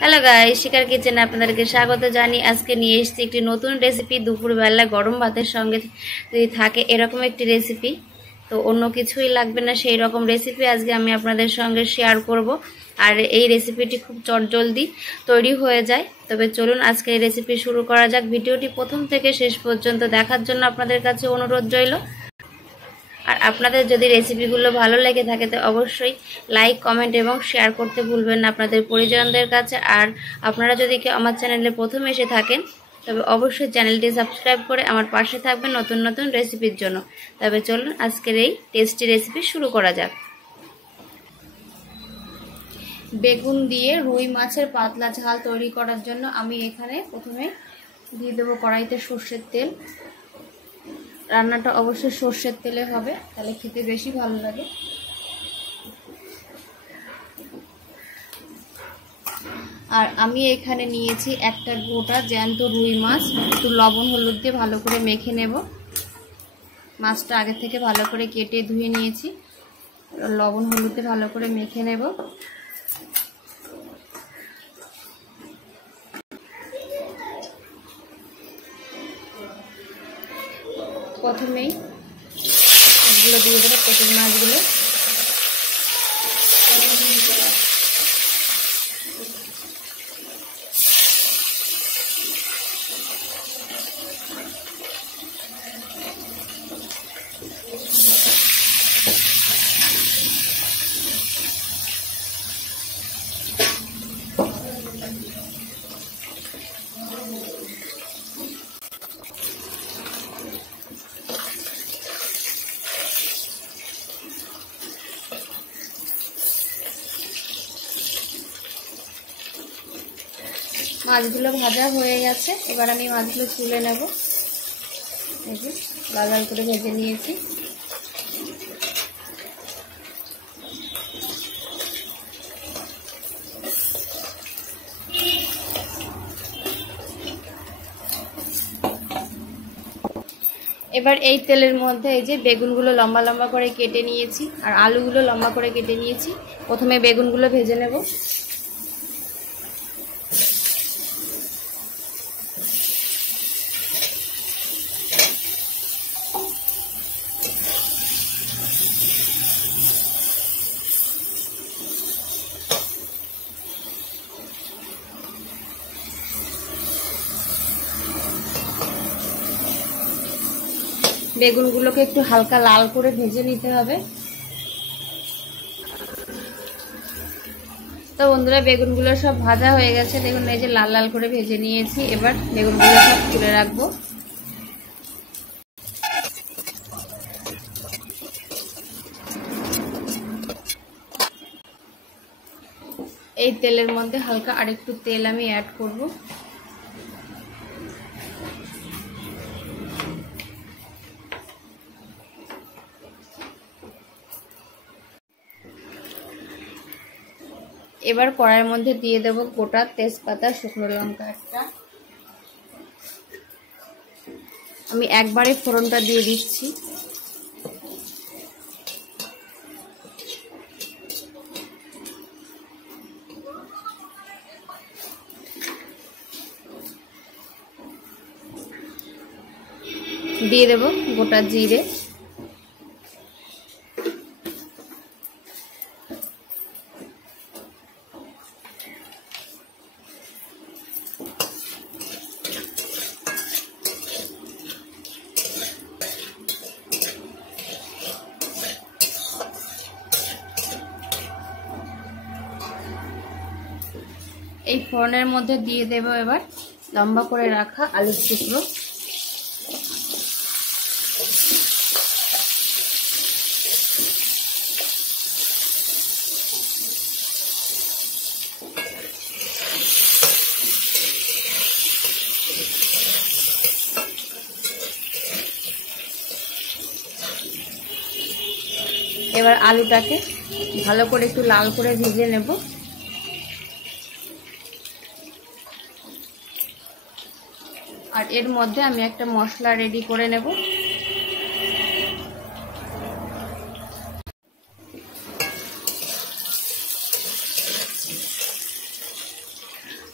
Hello guys, শিকার কিচেনে আপনাদেরকে স্বাগত জানি। আজকে নিয়ে এসেছি একটি নতুন রেসিপি। দুপুরবেলা গরম ভাতের সঙ্গে যদি থাকে এরকম একটি রেসিপি, তো অন্য কিছুই লাগবে না, সেই রকম রেসিপি আজকে আমি আপনাদের সঙ্গে শেয়ার করব। আর এই রেসিপিটি খুব চটজলদি তৈরি হয়ে যায়। তবে চলুন আজকে এই রেসিপি শুরু করা যাক। ভিডিওটি প্রথম থেকে শেষ পর্যন্ত দেখার জন্য আপনাদের কাছে অনুরোধ রইল। আর আপনাদের যদি রেসিপিগুলো ভালো লেগে থাকে তো অবশ্যই লাইক, কমেন্ট এবং শেয়ার করতে ভুলবেন না আপনাদের পরিজনদের কাছে। আর আপনারা যদি কেউ আমার চ্যানেলে প্রথম এসে থাকেন তবে অবশ্যই চ্যানেলটি সাবস্ক্রাইব করে আমার পাশে থাকবেন নতুন নতুন রেসিপির জন্য। তবে চলুন আজকের এই টেস্টি রেসিপি শুরু করা যাক। বেগুন দিয়ে রুই মাছের পাতলা ঝাল তৈরি করার জন্য আমি এখানে প্রথমে দিয়ে দেবো কড়াইতে সর্ষের তেল। রান্নাটা অবশ্যই সর্ষের তেলে হবে, তাহলে খেতে বেশি ভালো লাগে। আর আমি এখানে নিয়েছি একটা গোটা জ্যান্ত রুই মাছ। একটু লবণ হলুদ দিয়ে ভালো করে মেখে নেব। মাছটা আগে থেকে ভালো করে কেটে ধুয়ে নিয়েছি, লবণ হলুদ দিয়ে ভালো করে মেখে নেব। প্রথমেই মাছগুলো দিয়ে দেবো, পেটের মাছগুলো। মাছগুলো ভাজা হয়ে গেছে, এবার আমি মাছগুলো তুলে নেব। এই যে লাল লাল করে ভেজে নিয়েছি। এবার এই তেলের মধ্যে এই যে বেগুনগুলো লম্বা লম্বা করে কেটে নিয়েছি আর আলুগুলো লম্বা করে কেটে নিয়েছি। প্রথমে বেগুনগুলো ভেজে নেব। বেগুনগুলোকে একটু হালকা লাল করে ভেজে নিতে হবে। তো বন্ধুরা, বেগুনগুলো সব ভাজা হয়ে গেছে, দেখুন এই যে লাল লাল করে ভেজে নিয়েছি। এবার বেগুনগুলো সব তুলে রাখবো। এই তেলের মধ্যে হালকা আরেকটু তেল আমি অ্যাড করব। এবার কড়াইয়ের মধ্যে দিয়ে দেব গোটা তেজপাতা, শুকনো লঙ্কা একটা। আমি একবারে ফোড়নটা দিয়ে দিচ্ছি। দিয়ে দেব গোটা জিরে, এই ফোড়নের মধ্যে দিয়ে দেব এবার লম্বা করে রাখা আলুর টুকরো। এবার আলুটাকে ভালো করে একটু লাল করে ভেজে নেব। আর এর মধ্যে আমি একটা মশলা রেডি করে নেব।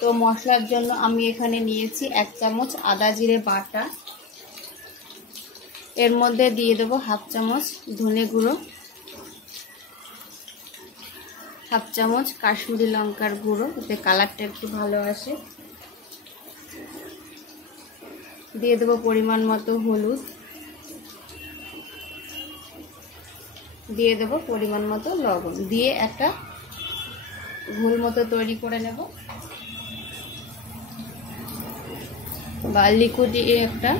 তো মশলার জন্য আমি এখানে নিয়েছি 1 চামচ আদা জিরে বাটা, এর মধ্যে দিয়ে দেব 1/2 চামচ ধনে গুঁড়ো, 1/2 চামচ কাশ্মীরি লঙ্কার গুঁড়ো, এতে কালারটা একটু ভালো আসে। দিয়ে দেব পরিমাণ মতো হলুদ, দিয়ে দেব পরিমাণ মতো লবণ, দিয়ে একটা ঘোল মতো তৈরি করে নেব বা লিকুইড একটা।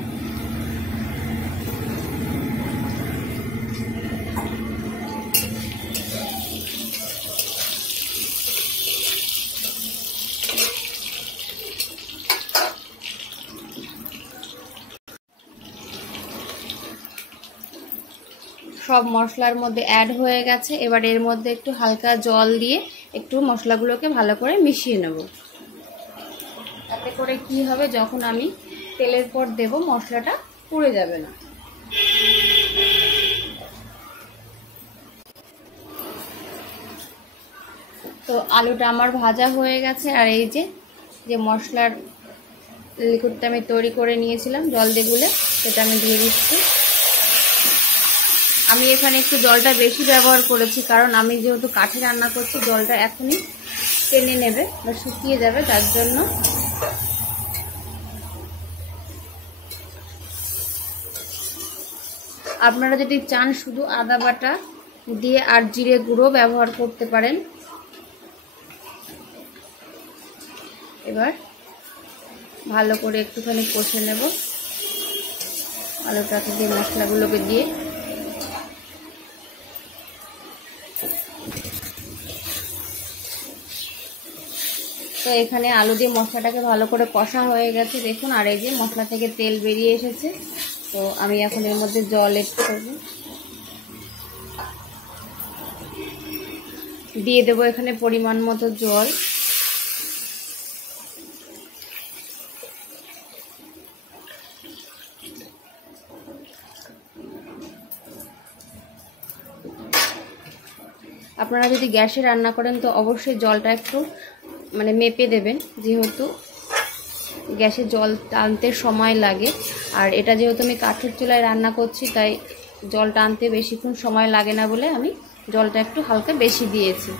সব মশলার মধ্যে অ্যাড হয়ে গেছে। এবার এর মধ্যে একটু হালকা জল দিয়ে একটু মশলাগুলোকে ভালো করে মিশিয়ে নেব। তাতে করে কি হবে, যখন আমি তেলের পর দেব মশলাটা পুড়ে যাবে না। তো আলুটা আমার ভাজা হয়ে গেছে, আর এই যে মশলার লিকুইডটা আমি তৈরি করে নিয়েছিলাম জল দিয়ে গুলে, সেটা আমি দিয়ে দিচ্ছি। আমি এখানে একটু জলটা বেশি ব্যবহার করেছি, কারণ আমি যেহেতু কাঠে রান্না করছি জলটা এখনই টেনে নেবে বা শুকিয়ে যাবে, তার জন্য। আপনারা যদি চান শুধু আদা বাটা দিয়ে আর জিরে গুঁড়ো ব্যবহার করতে পারেন। এবার ভালো করে একটুখানি কষে নেব আলুটাকে দিয়ে, মশলাগুলোকে দিয়ে। তো এখানে আলু দিয়ে মশলাটাকে ভালো করে কষা হয়ে গেছে দেখুন, আর এই যে মশলা থেকে তেল বেরিয়ে এসেছে। তো আমি এখন এর মধ্যে জল এড করব, দিয়ে দেবো এখানে পরিমাণ মতো জল। আপনারা যদি গ্যাসে রান্না করেন তো অবশ্যই জলটা একটু মেপে দেবেন, যেহেতু গ্যাসে জল টানতে সময় লাগে। আর এটা যেহেতু আমি কাঠের চুলায় রান্না করছি, তাই জল টানতে বেশিক্ষণ সময় লাগে না বলে আমি জলটা একটু হালকা বেশি দিয়েছি।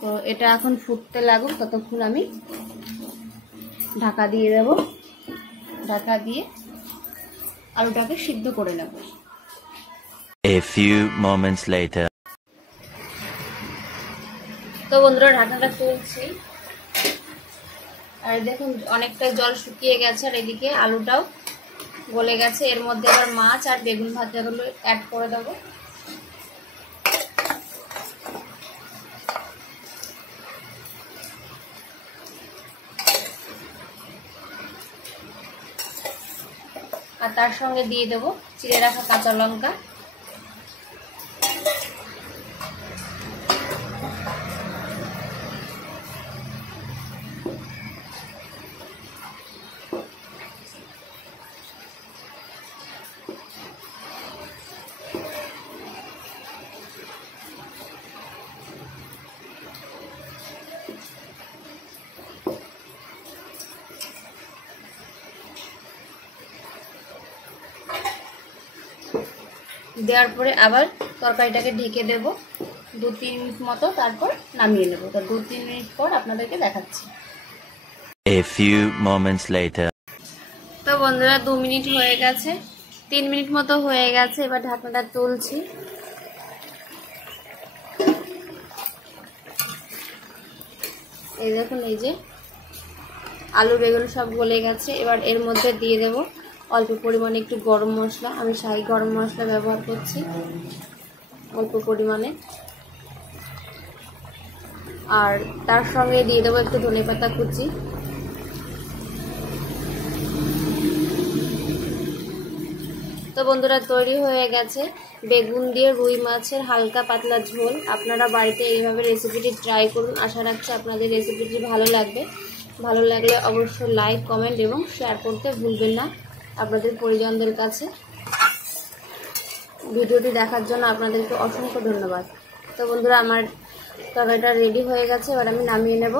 তো এটা এখন ফুটতে লাগুক, ততক্ষণ আমি ঢাকা দিয়ে দেব। ঢাকা দিয়ে আলুটাকে সিদ্ধ করে নেব। A few moments later. তো বন্ধুরা ঢাকনাটা তুলছি, আর দেখুন অনেকটা জল শুকিয়ে গেছে, আর এদিকে আলুটাও গলে গেছে। এর মধ্যে আবার মাছ আর বেগুন ভাজাগুলো অ্যাড করে দেবো। আর তার সঙ্গে দিয়ে দেবো চিড়ে রাখা কাঁচা লঙ্কা। দেওয়ার পরে আবার তরকারিটাকে ঢেকে দেব 2-3 মিনিট মতো, তারপর নামিয়ে নেব। তো 2-3 মিনিট পর আপনাদেরকে দেখাচ্ছি। A few moments later. তো বন্ধুরা 2 মিনিট হয়ে গেছে, 3 মিনিট মতো হয়ে গেছে। এবার ঢাকনাটা তুলছি। এই দেখুন, এই যে আলু বেগুন সব গলে গেছে। এবার এর মধ্যে দিয়ে দেব অল্প পরিমাণে একটু গরম মশলা। আমি শাহি গরম মশলা ব্যবহার করছি অল্প পরিমাণে। আর তার সঙ্গে দিয়ে দেবো একটু ধনেপাতা কুচি। তো বন্ধুরা তৈরি হয়ে গেছে বেগুন দিয়ে রুই মাছের হালকা পাতলা ঝোল। আপনারা বাড়িতে এইভাবে রেসিপিটি ট্রাই করুন। আশা রাখছি আপনাদের রেসিপিটি ভালো লাগবে। ভালো লাগলে অবশ্যই লাইক, কমেন্ট এবং শেয়ার করতে ভুলবেন না আপনাদের পরিজনদের কাছে। ভিডিওটি দেখার জন্য আপনাদেরকে অসংখ্য ধন্যবাদ। তো বন্ধুরা, আমার তরকারিটা রেডি হয়ে গেছে, এবার আমি নামিয়ে নেব।